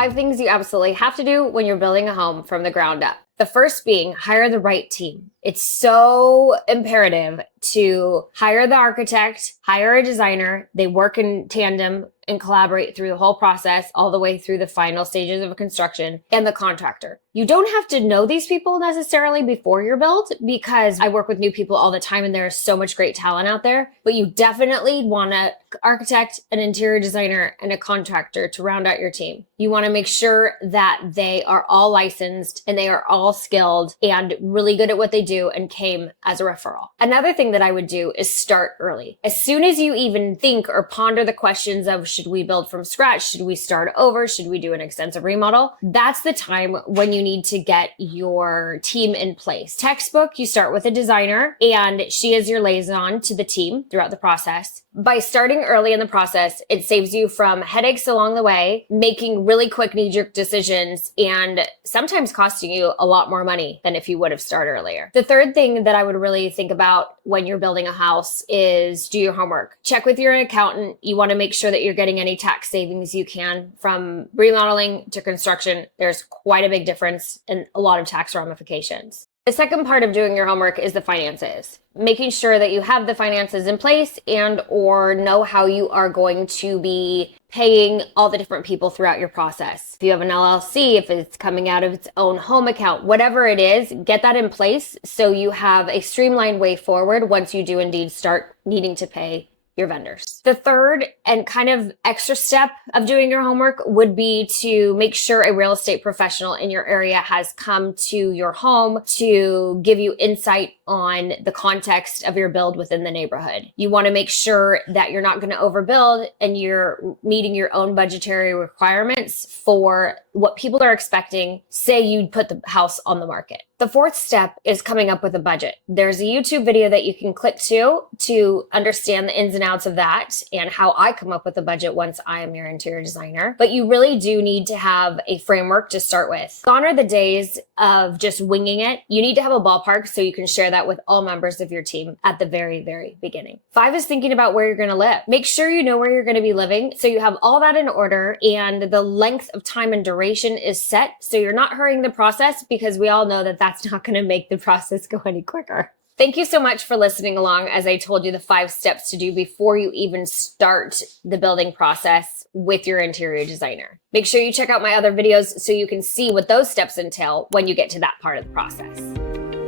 5 things you absolutely have to do when you're building a home from the ground up. The first being hire the right team. It's so imperative to hire the architect, hire a designer. They work in tandem and collaborate through the whole process, all the way through the final stages of construction, and the contractor. You don't have to know these people necessarily before your build, because I work with new people all the time and there's so much great talent out there, but you definitely want an architect, an interior designer, and a contractor to round out your team. You want to make sure that they are all licensed and they are all skilled and really good at what they do and came as a referral. Another thing that I would do is start early. As soon as you even think or ponder the questions of, should we build from scratch? Should we start over? Should we do an extensive remodel? That's the time when you need to get your team in place. Textbook, you start with a designer and she is your liaison to the team throughout the process. By starting early in the process, it saves you from headaches along the way, making really quick knee-jerk decisions, and sometimes costing you a lot more money than if you would have started earlier. The third thing that I would really think about when you're building a house is do your homework. Check with your accountant. You want to make sure that you're getting any tax savings you can from remodeling to construction. There's quite a big difference and a lot of tax ramifications. The second part of doing your homework is the finances. Making sure that you have the finances in place and or know how you are going to be paying all the different people throughout your process. If you have an LLC, if it's coming out of its own home account, whatever it is, get that in place so you have a streamlined way forward once you do indeed start needing to pay your vendors. The third and kind of extra step of doing your homework would be to make sure a real estate professional in your area has come to your home to give you insight on the context of your build within the neighborhood. You want to make sure that you're not going to overbuild and you're meeting your own budgetary requirements for what people are expecting, say you put the house on the market. The fourth step is coming up with a budget. There's a YouTube video that you can click to understand the ins and outs of that and how I come up with a budget once I am your interior designer. But you really do need to have a framework to start with. Gone are the days of just winging it. You need to have a ballpark so you can share that with all members of your team at the very, very beginning. 5 is thinking about where you're going to live. Make sure you know where you're going to be living so you have all that in order and the length of time and duration is set so you're not hurrying the process, because we all know that that's not going to make the process go any quicker. Thank you so much for listening along as I told you the 5 steps to do before you even start the building process with your interior designer. Make sure you check out my other videos so you can see what those steps entail when you get to that part of the process.